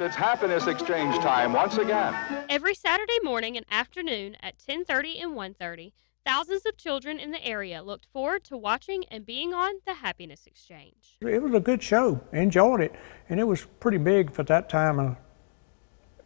It's happiness exchange time once again. Every Saturday morning and afternoon at 10:30 and 1:30, thousands of children in the area looked forward to watching and being on the Happiness Exchange. It was a good show. Enjoyed it, and it was pretty big for that time of,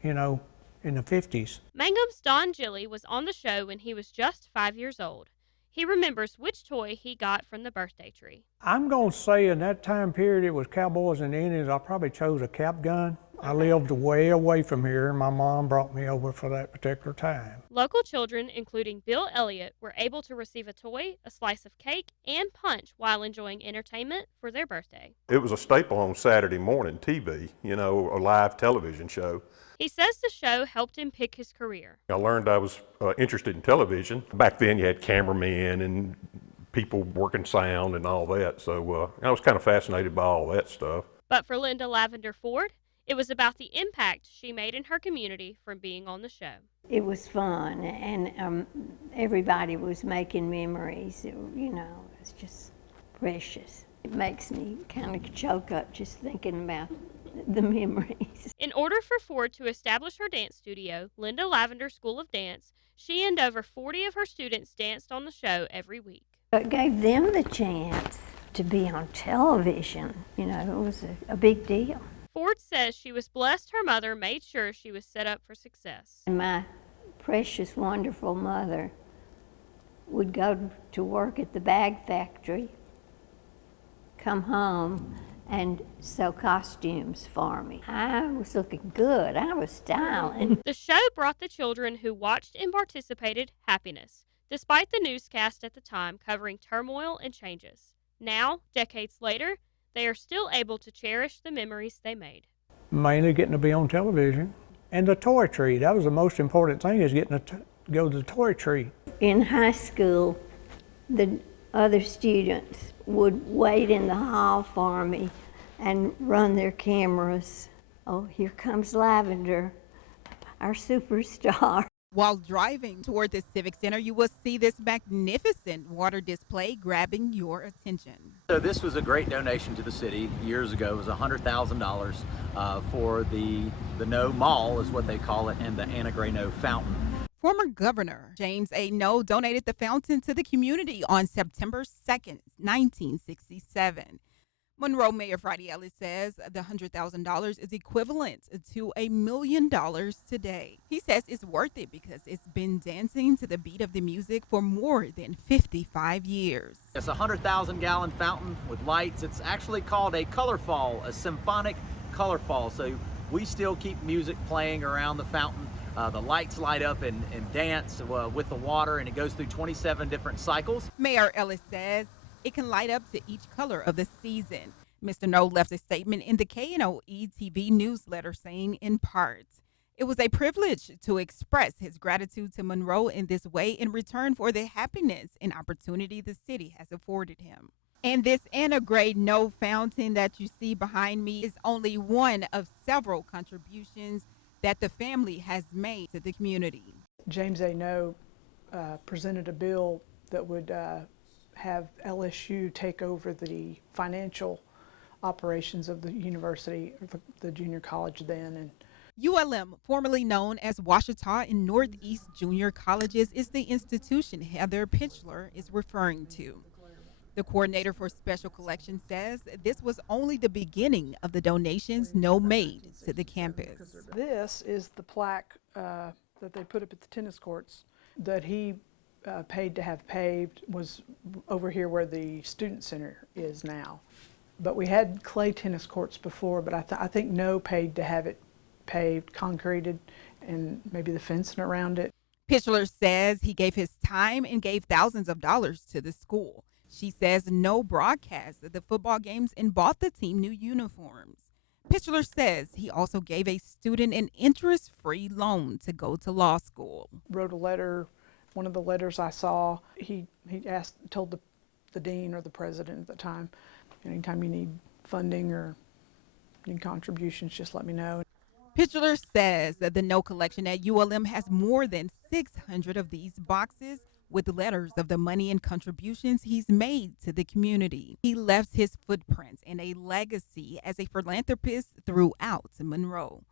you know, in the 50s. Mangum's Don Gilly was on the show when he was just 5 years old. He remembers which toy he got from the birthday tree. I'm going to say in that time period it was Cowboys and Indians. I probably chose a cap gun. I lived way away from here, and my mom brought me over for that particular time. Local children, including Bill Elliott, were able to receive a toy, a slice of cake, and punch while enjoying entertainment for their birthday. It was a staple on Saturday morning TV, a live television show. He says the show helped him pick his career. I learned I was interested in television. Back then you had cameramen and people working sound and all that, so I was kind of fascinated by all that stuff. But for Linda Lavender Ford, it was about the impact she made in her community from being on the show. It was fun, and everybody was making memories. It was just precious. It makes me kind of choke up just thinking about the memories. In order for Ford to establish her dance studio, Linda Lavender School of Dance, she and over 40 of her students danced on the show every week. It gave them the chance to be on television. It was a big deal. Ford says she was blessed her mother made sure she was set up for success. And my precious, wonderful mother would go to work at the bag factory, come home, and sew costumes for me. I was looking good. I was styling. The show brought the children who watched and participated happiness, despite the newscast at the time covering turmoil and changes. Now, decades later, they are still able to cherish the memories they made. Mainly getting to be on television. And the toy tree, that was the most important thing, is getting to go to the toy tree. In high school, the other students would wait in the hall for me and run their cameras. Oh, here comes Lavender, our superstar. While driving toward the Civic Center, you will see this magnificent water display grabbing your attention. So this was a great donation to the city years ago. It was $100,000 for the KNOE Mall, is what they call it, and the Anna Gray KNOE Fountain. Former Governor James A. KNOE donated the fountain to the community on September 2nd, 1967. Monroe Mayor Friday Ellis says the $100,000 is equivalent to $1 million today. He says it's worth it because it's been dancing to the beat of the music for more than 55 years. It's a 100,000-gallon fountain with lights. It's actually called a color fall, a symphonic color fall. So we still keep music playing around the fountain. The lights light up and dance with the water, and it goes through 27 different cycles. Mayor Ellis says it can light up to each color of the season. Mr. KNOE left a statement in the KNOE TV newsletter saying, in part, it was a privilege to express his gratitude to Monroe in this way in return for the happiness and opportunity the city has afforded him. And this Anna Gray KNOE fountain that you see behind me is only one of several contributions that the family has made to the community. James A. KNOE presented a bill that would have LSU take over the financial operations of the university, or the junior college then. And ULM, formerly known as Ouachita and Northeast Junior Colleges, is the institution Heather Pitchler is referring to. The coordinator for Special Collections says this was only the beginning of the donations KNOE made to the campus. this is the plaque that they put up at the tennis courts that he paid to have paved, was over here where the student center is now. But we had clay tennis courts before, but I think KNOE paid to have it paved, concreted, and maybe the fencing around it. Pitchler says he gave his time and gave thousands of dollars to the school. She says KNOE broadcast the football games and bought the team new uniforms. Pitchler says he also gave a student an interest-free loan to go to law school. Wrote a letter. One of the letters I saw, he told the dean or the president at the time, anytime you need funding or need contributions, just let me know. Pitchler says that the KNOE collection at ULM has more than 600 of these boxes with letters of the money and contributions he's made to the community. He left his footprints and a legacy as a philanthropist throughout Monroe.